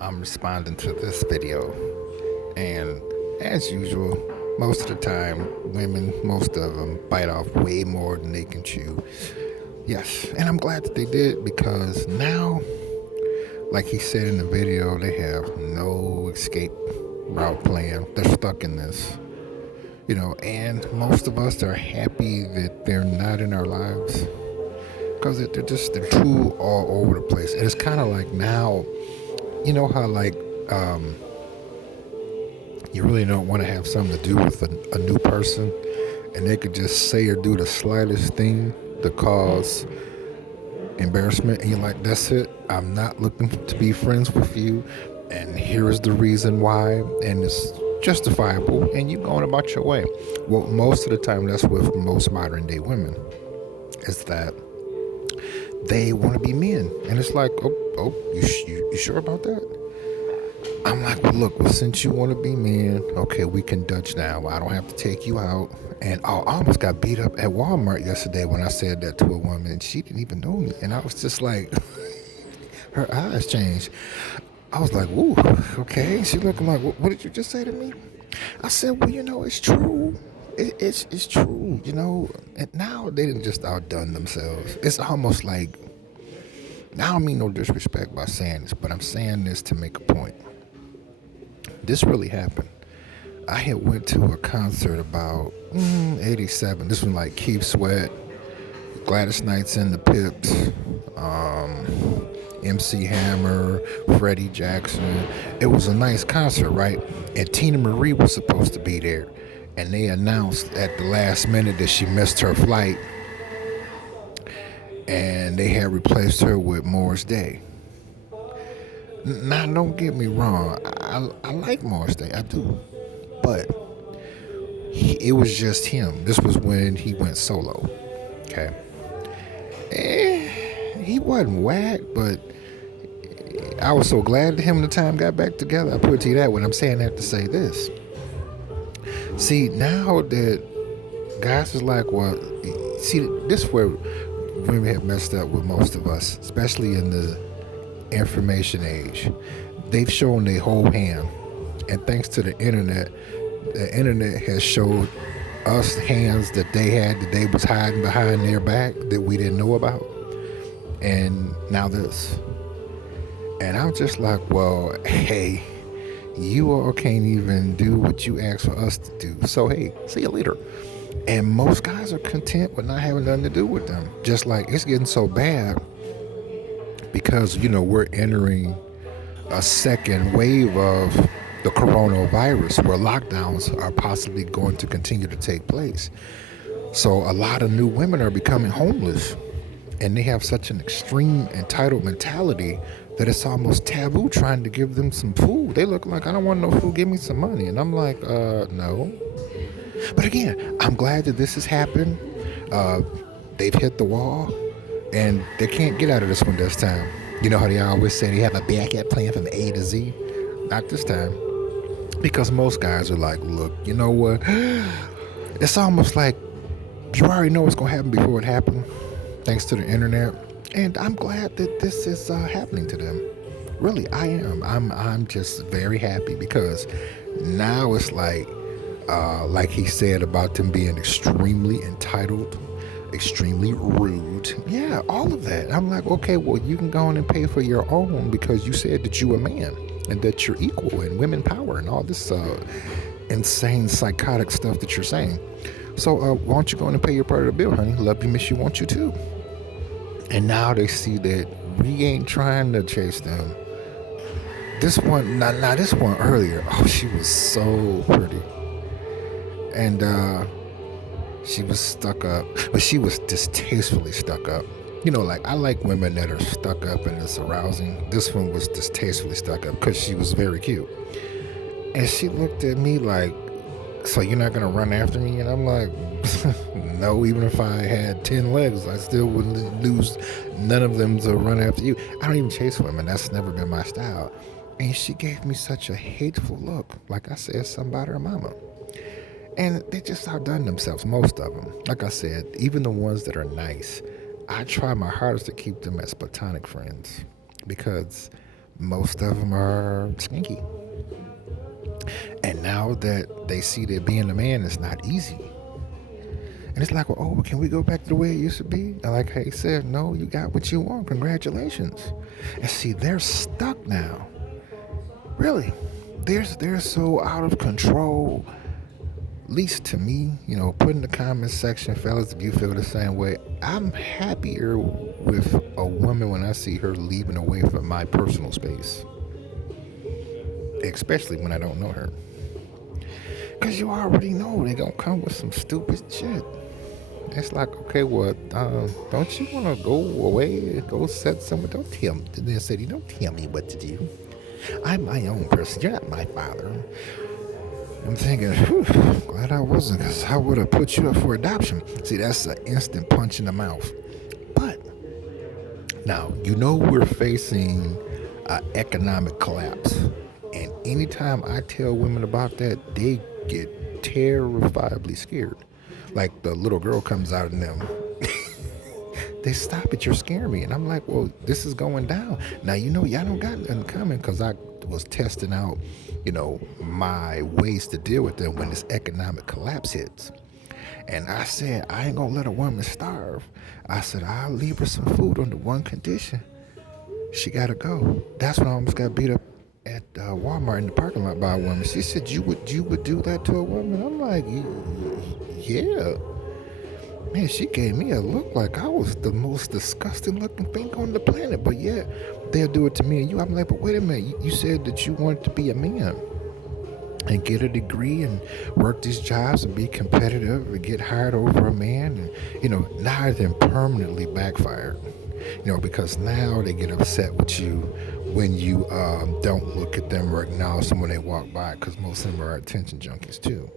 I'm responding to this video. And as usual, most of the time, women, most of them, bite off way more than they can chew. Yes, and I'm glad that they did because now, like he said in the video, they have no escape route plan. They're stuck in this. And most of us are happy that they're not in our lives because they're too all over the place. And it's kind of like now, how um, you really don't want to have something to do with a new person, and they could just say or do the slightest thing to cause embarrassment, and you're like, that's it. I'm not looking to be friends with you, and here is the reason why, and it's justifiable, and you going about your way. Well, most of the time, that's with most modern day women, is that they want to be men, and it's like, you sure about that? I'm like, well, since you want to be men, okay, we can Dutch now. I don't have to take you out. And I almost got beat up at Walmart yesterday when I said that to a woman, and she didn't even know me. And I was just like, her eyes changed. I was like, ooh, okay. She looking like, what did you just say to me? I said, well, it's true. It's true, And now they didn't just outdone themselves. It's almost like, now I don't mean no disrespect by saying this, but I'm saying this to make a point. This really happened. I had went to a concert about 87. This was like Keith Sweat, Gladys Knight's in the Pips, MC Hammer, Freddie Jackson. It was a nice concert, right? And Tina Marie was supposed to be there. And they announced at the last minute that she missed her flight. And they had replaced her with Morris Day. Now, don't get me wrong. I like Morris Day. I do. But it was just him. This was when he went solo. Okay. He wasn't whack, but I was so glad that him and the time got back together. I put it to you that way. I'm saying that to say this. See, now that guys is like, well, see, this is where women have messed up with most of us, especially in the information age. They've shown their whole hand, and thanks to the internet has showed us hands that they had that they was hiding behind their back that we didn't know about. And now this, and I'm just like, well, hey, you all can't even do what you asked for us to do, so hey, see you later. And most guys are content with not having nothing to do with them. Just like it's getting so bad because we're entering a second wave of the coronavirus where lockdowns are possibly going to continue to take place. So a lot of new women are becoming homeless, and they have such an extreme entitled mentality that it's almost taboo trying to give them some food. They look like, I don't want no food, give me some money. And I'm like, no. But again, I'm glad that this has happened. They've hit the wall, and they can't get out of this one this time. You know how they always say they have a backup plan from A to Z? Not this time. Because most guys are like, look, you know what? It's almost like you already know what's going to happen before it happened, thanks to the internet. And I'm glad that this is happening to them. Really, I am. I'm just very happy because now it's like he said about them being extremely entitled, extremely rude. Yeah, all of that. I'm like, okay, well, you can go on and pay for your own because you said that you a man and that you're equal and women power and all this insane psychotic stuff that you're saying. So why don't you go on and pay your part of the bill, honey? Love you, miss you, want you too. And now they see that we ain't trying to chase them. This one, this one earlier, she was so pretty. And she was stuck up, but she was distastefully stuck up. I like women that are stuck up and it's arousing. This one was distastefully stuck up because she was very cute. And she looked at me like, so you're not going to run after me? And I'm like, no, even if I had 10 legs, I still wouldn't lose none of them to run after you. I don't even chase women. That's never been my style. And she gave me such a hateful look. Like I said, somebody or mama. And they just outdone themselves, most of them. Like I said, even the ones that are nice, I try my hardest to keep them as platonic friends because Most of them are skanky. And now that they see that being a man is not easy, and it's like, well, oh, can we go back to the way it used to be? And like I said, no, you got what you want. Congratulations. And see, they're stuck now. Really, they're so out of control. Least to me, put in the comments section, fellas, if you feel the same way. I'm happier with a woman when I see her leaving away from my personal space, especially when I don't know her. Because you already know they're going to come with some stupid shit. It's like, okay, well, don't you want to go away, go set somewhere? Don't tell me. Then said, you don't tell me what to do. I'm my own person. You're not my father. I'm thinking, glad I wasn't, because I would have put you up for adoption. See, that's an instant punch in the mouth. But now, we're facing an economic collapse. And anytime I tell women about that, they get terrifiably scared. Like the little girl comes out in them. They stop it, you're scaring me. And I'm like, well, this is going down. Now, y'all don't got nothing coming, because I was testing out, my ways to deal with them when this economic collapse hits. And I said, I ain't gonna let a woman starve. I said, I'll leave her some food under one condition. She gotta go. That's when I almost got beat up at Walmart in the parking lot by a woman. She said, you would do that to a woman? I'm like, yeah. Man, she gave me a look like I was the most disgusting looking thing on the planet. But yeah, they'll do it to me and you. I'm like, but wait a minute. You said that you wanted to be a man and get a degree and work these jobs and be competitive and get hired over a man. And, now they're permanently backfired. Because now they get upset with you when you don't look at them or acknowledge them when they walk by, because most of them are attention junkies too.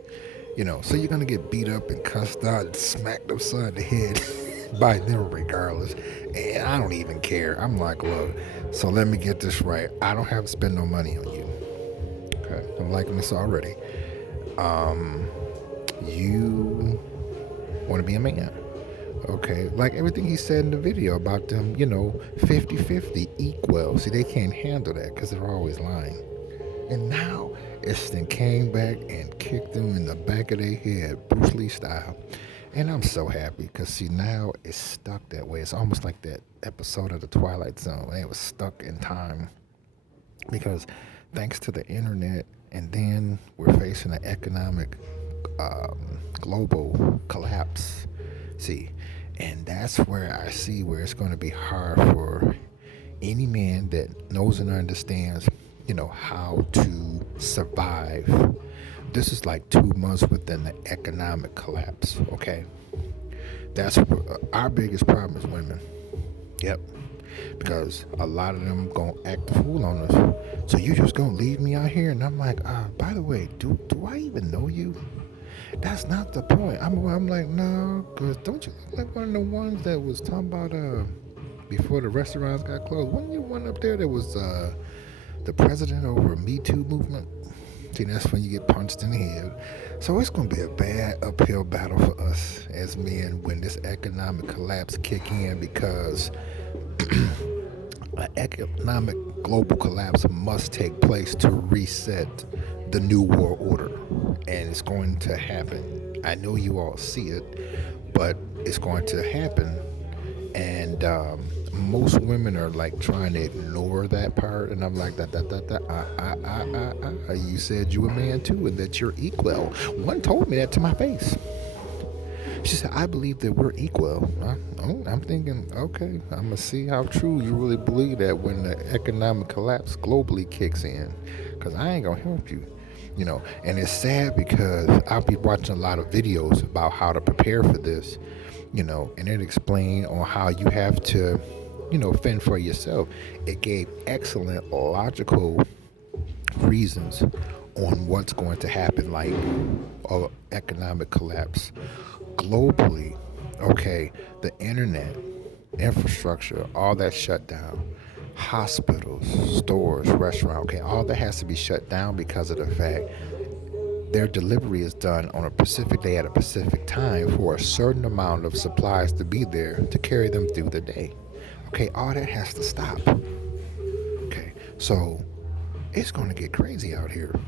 So you're going to get beat up and cussed out and smacked upside the head by them regardless. And I don't even care. I'm like, look, so let me get this right. I don't have to spend no money on you. Okay, I'm liking this already. You want to be a man. Okay, like everything he said in the video about them, 50-50, equal. See, they can't handle that because they're always lying. And now it's then came back and kicked them in the back of their head, Bruce Lee style. And I'm so happy because, see, now it's stuck that way. It's almost like that episode of The Twilight Zone. It was stuck in time because thanks to the internet, and then we're facing an economic global collapse. See, and that's where I see where it's going to be hard for any man that knows and understands, how to survive. This is like 2 months within the economic collapse, okay? That's our biggest problem is women. Yep. Because a lot of them gonna act the fool on us. So you just gonna leave me out here? And I'm like, by the way, do I even know you? That's not the point. I'm like, no, because don't you look like one of the ones that was talking about before the restaurants got closed? Wasn't you one up there that was the president over a Me Too movement? See, that's when you get punched in the head. So it's going to be a bad uphill battle for us as men when this economic collapse kick in, because an economic global collapse must take place to reset the new world order. And it's going to happen. I know you all see it, but it's going to happen. And most women are like trying to ignore that part, and I'm like, you said you a man too, and that you're equal. One told me that to my face. She said, I believe that we're equal. I'm thinking, okay, I'm gonna see how true you really believe that when the economic collapse globally kicks in, because I ain't gonna help you. And it's sad because I'll be watching a lot of videos about how to prepare for this, and it explained on how you have to, fend for yourself. It gave excellent logical reasons on what's going to happen, like economic collapse globally. Okay, the internet, infrastructure, all that shut down. Hospitals, stores, restaurants, okay, all that has to be shut down because of the fact their delivery is done on a specific day at a specific time for a certain amount of supplies to be there to carry them through the day. Okay, all that has to stop. Okay, So it's going to get crazy out here.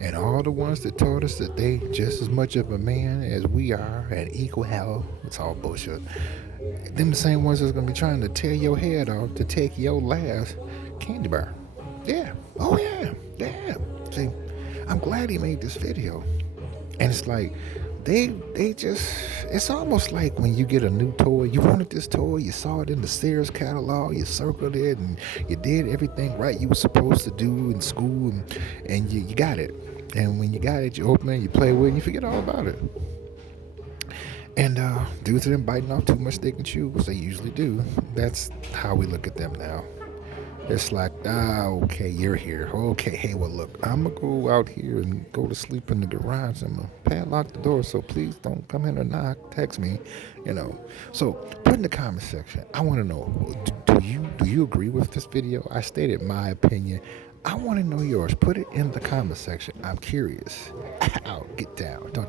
And all the ones that told us that they just as much of a man as we are and equal hell, it's all bullshit. Them the same ones that's gonna be trying to tear your head off to take your last candy bar. Yeah. Oh yeah. Yeah. See, I'm glad he made this video. And it's like they just it's almost like when you get a new toy. You wanted this toy, you saw it in the Sears catalog, you circled it and you did everything right you were supposed to do in school and you got it. And when you got it, you open it, you play with it, and you forget all about it. And due to them biting off too much they can chew, which they usually do, that's how we look at them now. It's like, okay, you're here. Okay, hey, well, look, I'm going to go out here and go to sleep in the garage. I'm going to padlock the door, so please don't come in or knock. Text me, you know. So put in the comment section. I want to know, do you agree with this video? I stated my opinion. I want to know yours. Put it in the comment section. I'm curious. Get down. Don't